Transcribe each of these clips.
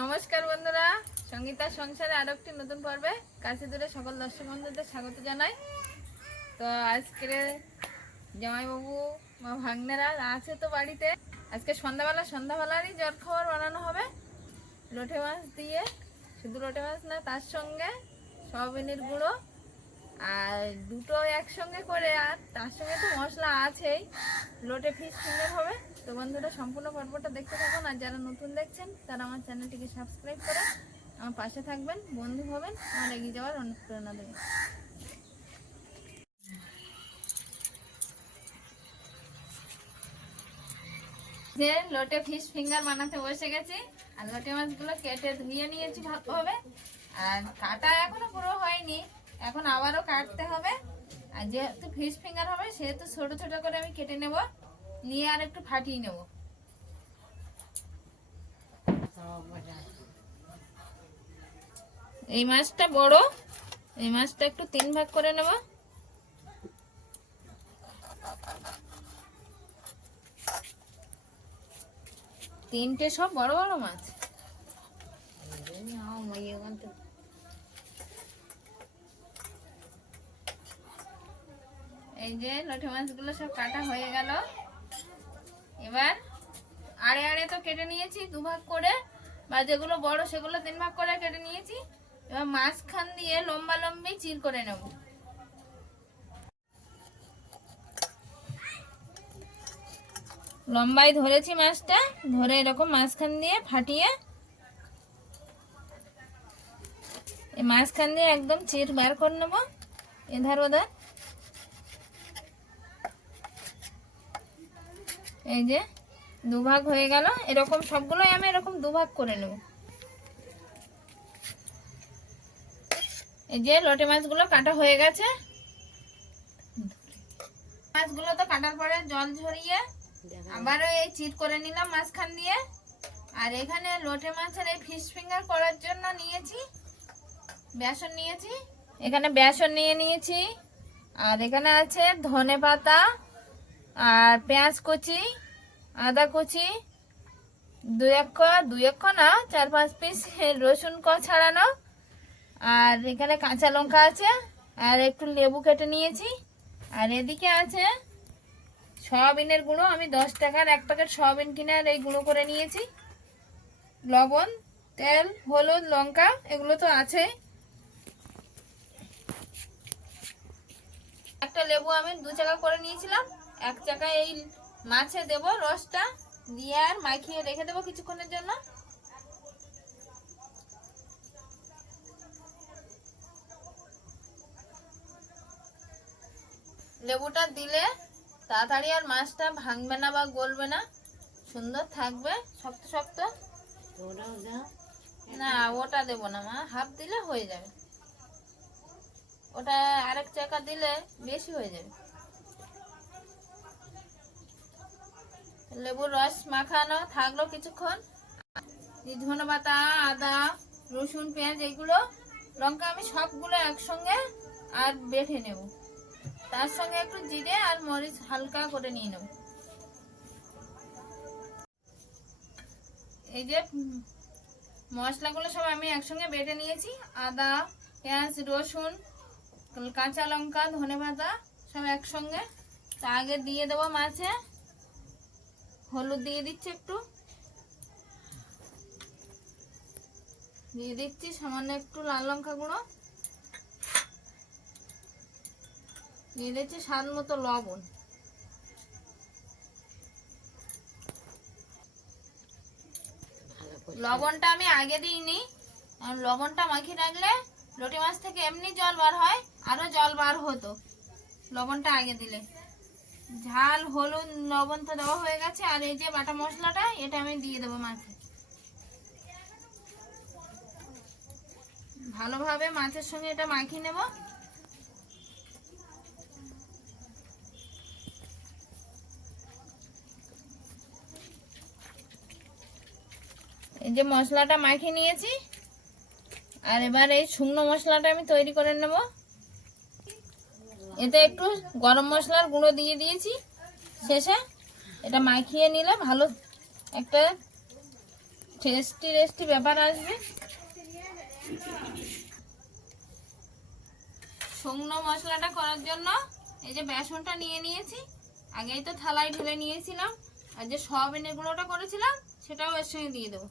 নমস্কার বন্ধুরা। সঙ্গীতার সংসারে আরও একটি নতুন পর্বে কাছে দূরে সকল দর্শক বন্ধুদের স্বাগত জানাই। তো আজকে জামাইবাবু বা ভাগ্নেরা আছে তো বাড়িতে। আজকে সন্ধ্যাবেলা সন্ধ্যাবেলারই জল খাবার বানানো হবে। লোটে মাছ দিয়ে, শুধু লোটে মাছ না, তার সঙ্গে সয়াবিনের গুঁড়ো আর দুটো একসঙ্গে করে, আর তার সঙ্গে তো মশলা আছেই। লোটে ফিশ ফিঙ্গার হবে। তো বন্ধুরা, সম্পূর্ণ পর্বটা দেখতে থাকুন আর যারা নতুন দেখছেন, তারা আমার চ্যানেলটিকে সাবস্ক্রাইব করে আমার পাশে থাকবেন, বন্ধু হবেন আমার এগিয়ে যাওয়ার অনুপ্রেরণা দেবেন। যে লোটে ফিশ ফিঙ্গার বানাতে বসে গেছি, আর লোটে মাছগুলো কেটে ধুয়ে নিয়েছি ভালোভাবে, আর কাটা এখনও পুরো হয়নি, এখন আবারও কাটতে হবে। আর যেহেতু ফিশ ফিঙ্গার হবে, সেহেতু ছোট ছোট করে আমি কেটে নেব। নিয়ে আর একটু ফাটিয়ে নেব। এই মাছটা বড়, এই মাছটা একটু তিন ভাগ করে নেব। তিনটে সব বড় বড় মাছ। এই যে লটে মাছগুলো সব কাটা হয়ে গেল। এবার আড়ে আড়ে তো কেটে নিয়েছি, দু ভাগ করে, বা যেগুলো বড় সেগুলো তিন ভাগ করে কেটে নিয়েছি। এবার মাঝখান দিয়ে লম্বা লম্বি চির করে নেব। লম্বাই ধরেছি মাছটা, ধরে এরকম মাঝখান দিয়ে ফাটিয়ে মাঝখান দিয়ে একদম চির বার করে নেব, এধার ওধার। এই যে, দুভাগ হয়ে গেল। এরকম সবগুলোই আমি এরকম দুভাগ করে নেব। এই যে, লটে মাছগুলো কাটা হয়ে গেছে। মাছগুলো তো কাটার পরে জল ঝরিয়ে আবারও এই চিট করে নিলাম মাঝখান দিয়ে। আর এখানে লোটে মাছের এই ফিশ ফিঙ্গার করার জন্য নিয়েছি। বেসন নিয়েছি। এখানে বেসন নিয়ে নিয়েছি। আর এখানে আছে ধনে পাতা আর পেঁয়াজ কুচি, আদা কুচি, দুই এক দুই এক না চার পাঁচ পিস রসুন ক ছাড়ানো। আর এখানে কাঁচা লঙ্কা আছে, আর একটু লেবু কেটে নিয়েছি। আর এদিকে আছে সয়াবিনের গুঁড়ো, আমি দশ টাকার এক প্যাকেট সয়াবিন কিনে আর এই গুঁড়ো করে নিয়েছি। লবণ, তেল, হলুদ, লঙ্কা, এগুলো তো আছেই একটা লেবু আমি দু চাকা করে নিয়েছিলাম। এক চাকা এই মাছে দেব রসটা দিয়ে আর মাখিয়ে রেখে দেবো কিছুক্ষণের জন্য। লেবুটা দিলে তাড়াতাড়ি আর মাছটা ভাঙবে না বা গলবে না সুন্দর থাকবে শক্ত শক্ত। না ওটা দেবো না মা হাফ দিলে হয়ে যাবে। ওটা আরেক চাকা দিলে বেশি হয়ে যাবে। লেবুর রস মাখানো থাকল কিছুক্ষণ। ধনে পাতা, আদা, রসুন, পেঁয়াজ এগুলো লঙ্কা আমি সবগুলো একসঙ্গে আর বেটে নেব। তার সঙ্গে একটু জিরে আর মরিচ হালকা করে নিয়ে নেব। এই যে মশলাগুলো সব আমি একসঙ্গে বেটে নিয়েছি। আদা, পেঁয়াজ, রসুন, কাঁচা লঙ্কা, ধনে পাতা সব একসঙ্গে। তা আগে দিয়ে দেবো মাছে। হলুদ দিয়ে দিচ্ছি একটু। দিয়ে দিচ্ছি সামান্য একটু লাল লঙ্কা গুঁড়ো। দিয়ে দিচ্ছি স্বাদ মতো লবণ। লবণটা আমি আগে দিইনি। লবণটা মাখিয়ে রাখলে লটি মাছ থেকে এমনি জল বার হয়, আরও জল বার হতো। লবণটা আগে দিলে। ঝাল, হলুদ, লবণ তো দেওয়া হয়ে গেছে, আর এই যে বাটা মশলাটা, এটা আমি দিয়ে দেবো মাছে। ভালোভাবে মাছের সঙ্গে এটা মাখিয়ে নেব। এই যে মশলাটা মাখিয়ে নিয়েছি, আর এবার এই শুকনো মশলাটা আমি তৈরি করে নেব। এতে একটু গরম মশলার গুঁড়ো দিয়ে দিয়েছি। শেষে এটা মাখিয়ে নিলে ভালো একটা টেস্টি টেস্টি ব্যাপার আসবে। শুকনো মশলাটা করার জন্য এই যে বেসনটা নিয়ে নিয়েছি। আগেই তো থালায় ঢেলে নিয়েছিলাম। আর যে সয়াবিনের গুঁড়োটা করেছিলাম, সেটাও এর সঙ্গে দিয়ে দেবো।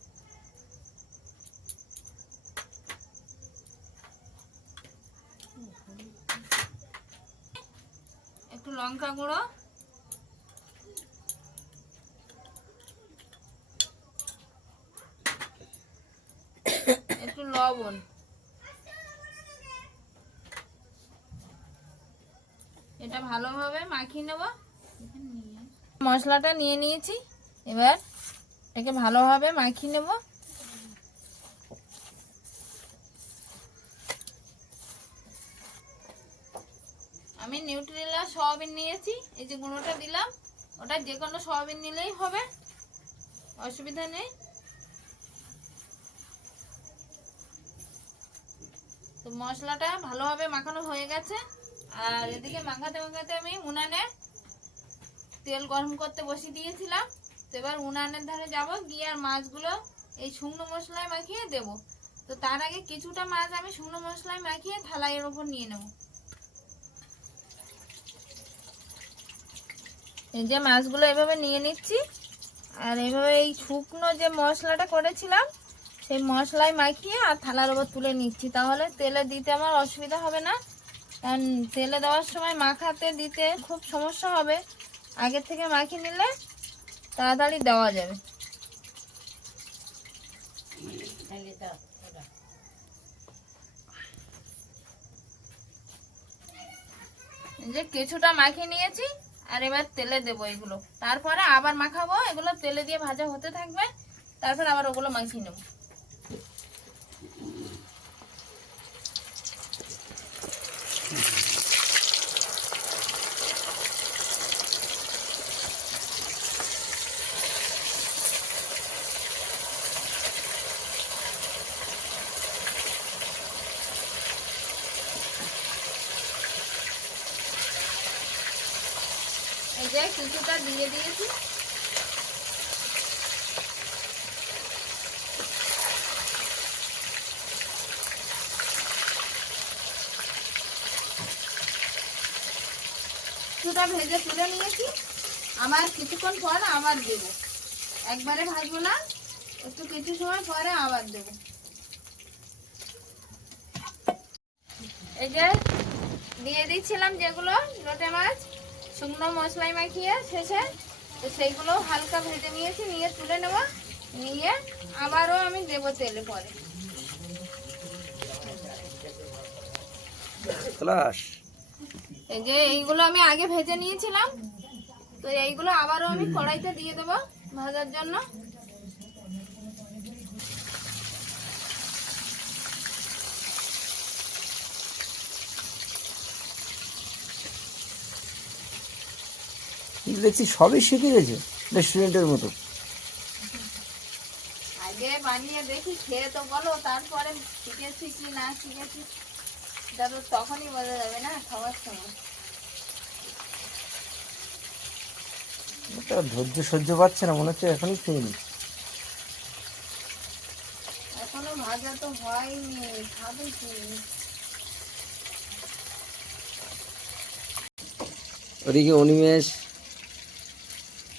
লঙ্কা গুঁড়ো। একটু লবণ। এটা ভালোভাবে মাখিয়ে নেব। মশলাটা নিয়ে নিয়েছি। এবার এটাকে ভালোভাবে মাখিয়ে নেব। আমি নিউট্রিলা সয়াবিন নিয়েছি, এই যে গুঁড়োটা দিলাম, ওটা যে কোনো সয়াবিন নিলেই হবে, অসুবিধা নেই। তো মশলাটা ভালোভাবে মাখানো হয়ে গেছে, আর এদিকে মাখাতে মাখাতে আমি উনানে তেল গরম করতে বসিয়ে দিয়েছিলাম। তো এবার উনানের ধারে যাব, গিয়ে আর মাছগুলো এই শুকনো মশলায় মাখিয়ে দেব। তো তার আগে কিছুটা মাছ আমি শুকনো মশলায় মাখিয়ে থালাইয়ের ওপর নিয়ে নেব। এই যে মাছগুলো এভাবে নিয়ে নিচ্ছি। আর এইভাবে এই শুকনো যে মশলাটা করেছিলাম, সেই মশলায় মাখিয়ে আর থালার ওপর তুলে নিচ্ছি। তাহলে তেলে দিতে আমার অসুবিধা হবে না। কারণ তেলে দেওয়ার সময় মাখাতে দিতে খুব সমস্যা হবে। আগের থেকে মাখিয়ে নিলে তাড়াতাড়ি দেওয়া যাবে। যে কিছুটা মাখিয়ে নিয়েছি। আর এবার তেলে দেবো এগুলো। তারপরে আবার মাখাবো, এগুলো তেলে দিয়ে ভাজা হতে থাকবে, তারপর আবার ওগুলো মাখিয়ে নেব এই যে কিছুটা দিয়ে দিয়েছি। কিছুটা ভেজে তুলে নিয়েছি। আমার কিছুক্ষণ পর আবার দেবো। একবারে ভাজবো না, একটু কিছু সময় পরে আবার দেবো। এই যে, দিয়ে দিচ্ছিলাম যেগুলো শুকনো মশলাই মাখিয়ে শেষে তো সেইগুলো হালকা ভেজে নিয়েছি নিয়ে তুলে নেব। নিয়ে আবারও আমি দেবো তেলে পরে। এই যে এইগুলো আমি আগে ভেজে নিয়েছিলাম তো এইগুলো আবারও আমি কড়াইতে দিয়ে দেবো ভাজার জন্য। দেখছি সবই শিখে গেছে রেস্টুরেন্টের মতো? আগে বানিয়ে দেখি খেয়ে তো বলো তারপরে শিখেছি কি না শিখেছি। এটা তো তখনই বোঝা যাবে না খাওয়ার সময়। ধৈর্য সহ্য পাচ্ছে না মনে হচ্ছে এখনই খেয়ে নি। এখনও ভাজা তো হয়নি খাবে কি? ওদিকে অনিমেষ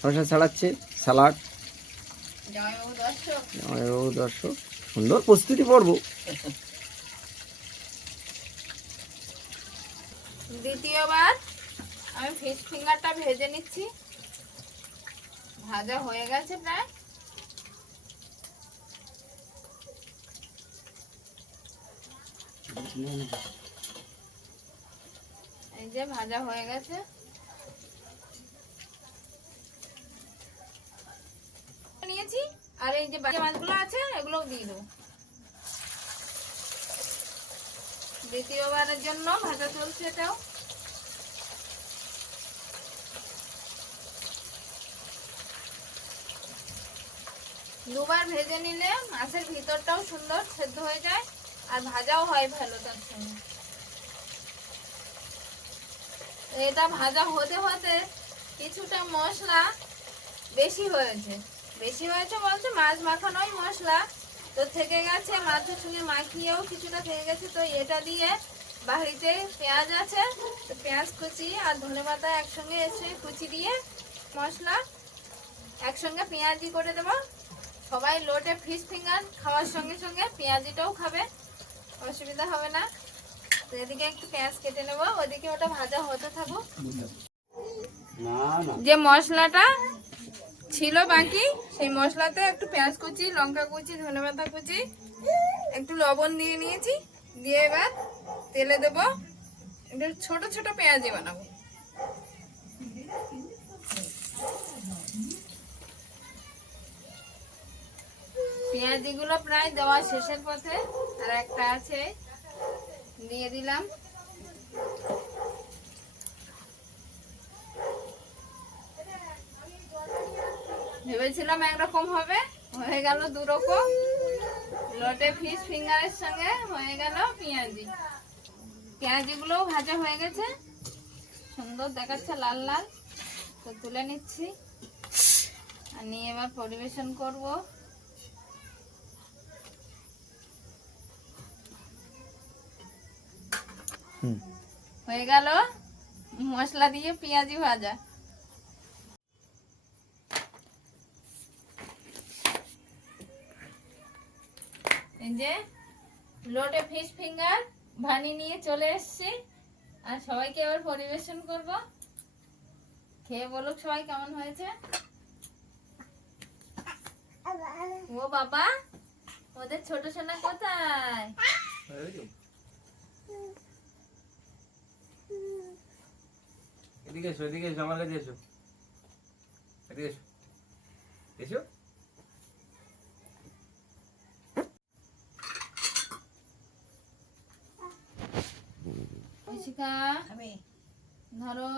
শশা ছাড়াচ্ছে স্যালাড জামাইবাবু দর্শক। জামাইবাবু দর্শক। সুন্দর প্রস্তুতি পর্ব। দ্বিতীয়বার আমি ফিশ ফিঙ্গারটা ভেজে নিচ্ছি। ভাজা হয়ে গেছে প্রায়। এই যে ভাজা হয়ে গেছে নিয়েছি আর এই যে মাছগুলো আছে দিয়ে দেবো। দ্বিতীয়বারের জন্য ভাজা চলছে এটাও। দুবার ভেজে নিলে মাছের ভিতরটাও সুন্দর সেদ্ধ হয়ে যায়, আর ভাজাও হয় ভালো তার সঙ্গে। এটা ভাজা হতে হতে কিছুটা মশলা বেশি হয়েছে। বেশি হয়েছে বলছে মাছ মাখানোই মশলা। তো থেকে গেছে মাছের সঙ্গে মাখিয়েও কিছুটা থেকে গেছে। তো এটা দিয়ে বাড়িতে পেঁয়াজ আছে তো পেঁয়াজ কুচি আর ধনে পাতা একসঙ্গে এসে কুচি দিয়ে মশলা একসঙ্গে পেঁয়াজি করে দেবো। সবাই লোটে ফিশ ফিঙ্গার খাওয়ার সঙ্গে সঙ্গে পেঁয়াজিটাও খাবে অসুবিধা হবে না। তো এদিকে একটু পেঁয়াজ কেটে নেব ওদিকে ওটা ভাজা হতে থাকুক। যে মশলাটা ছিল বাকি, সেই মশলাতে একটু পেঁয়াজ কুচি, লঙ্কা কুচি ধনে পাতা কুচি, একটু লবণ দিয়ে নিয়েছি। দিয়ে এবার তেলে দেব একটু ছোট ছোট পেঁয়াজি বানাবো। পেঁয়াজিগুলো প্রায় দেওয়া শেষের পথে, আর একটা আছে, দিয়ে দিলাম। ভেবেছিলাম একরকম হবে। হয়ে গেল দু রকম লোটে ফিশ ফিঙ্গারের সঙ্গে হয়ে গেল পেঁয়াজি। পেঁয়াজিগুলোও ভাজা হয়ে গেছে। সুন্দর দেখাচ্ছে লাল লাল। তো তুলে নিচ্ছি। আর নিয়ে এবার পরিবেশন করব। হয়ে গেল মশলা দিয়ে পেঁয়াজি ভাজা। এই যে, লোটে ফিশ ফিঙ্গার, ভানি নিয়ে চলে এসেছি। আর সবাইকে এবার পরিবেশন করব। খেয়ে বলুক সবাই কেমন হয়েছে? ও বাবা, ওদের ছোট সোনা কোথায়? এদিকে এসো এদিকে এসো, আমার কাছে এসো। এদিকে এসো। এসো। ঐশিকা ধরো।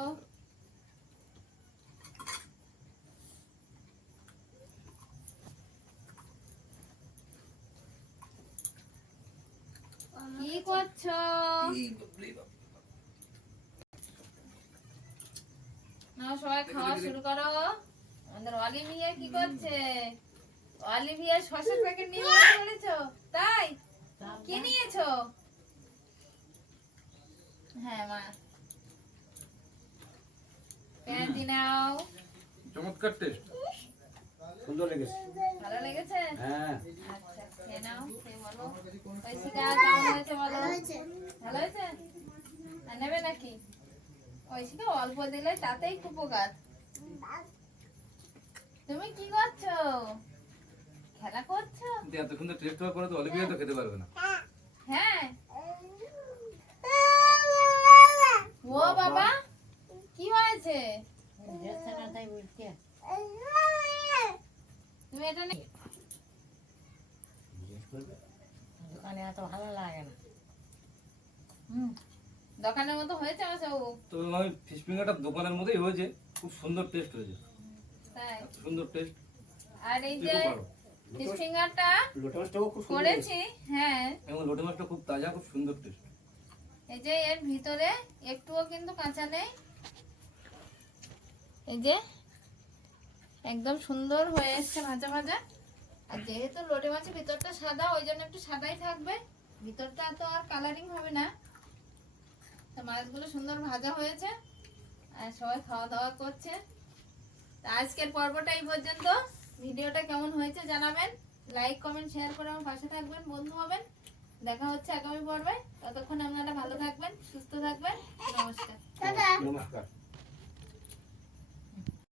কি করছ? না সবাই খাওয়া শুরু করো। আমাদের অলিভিয়া কি করছে? অলিভিয়া শসার প্যাকেট নিয়ে তাই? কি নিয়েছো? হ্যাঁ মা। পেঁয়াজি নাও। চমৎকার টেস্ট সুন্দর লেগেছে। ভালো লেগেছে? হ্যাঁ। আচ্ছা খেয়ে নাও খেয়ে বলো। ঐশিকা কেমন হয়েছে বলো? ভালো হয়েছে। আর নেবে নাকি? ঐশিকা অল্প দিলে তাতেই খুব উপকার। তুমি কি করছ? খেলা করছ? কিন্তু এতক্ষণ তো টেস্ট হওয়ার পরে তো অলিভিয়া তো খেতে পারবে না। হ্যাঁ। ও বাবা কি হয়েছে? তুমি এটা নে- দোকানে এত ভালো লাগে না। হুম, দোকানের মতো হয়েছে আমার সব। তো আমি ফিশ ফিঙ্গারটা দোকানের মধ্যেই হয়েছে খুব সুন্দর টেস্ট হয়েছে। তাই? সুন্দর টেস্ট আর এই যে ফিশ ফিঙ্গারটা লোটা মাছটাও খুব সুন্দর করেছি হ্যাঁ। এবং লোটে মাছটা খুব তাজা খুব সুন্দর টেস্ট এই যে এর ভিতরে একটুও কিন্তু কাঁচা নেই। এই যে একদম সুন্দর হয়ে এসছে ভাজা ভাজা। আর যেহেতু লোটে মাছের ভিতরটা সাদা, ওই জন্য একটু সাদাই থাকবে। ভিতরটা তো আর কালারিং হবে না। তো মাছগুলো সুন্দর ভাজা হয়েছে। আর সবাই খাওয়া দাওয়া করছে। তা আজকের পর্বটা এই পর্যন্ত। ভিডিওটা কেমন হয়েছে জানাবেন। লাইক, কমেন্ট শেয়ার করে আমার পাশে থাকবেন। বন্ধু হবেন। দেখা হচ্ছে আগামী পর্বে। ততক্ষণ আপনারা ভালো থাকবেন সুস্থ থাকবেন। নমস্কার। নমস্কার।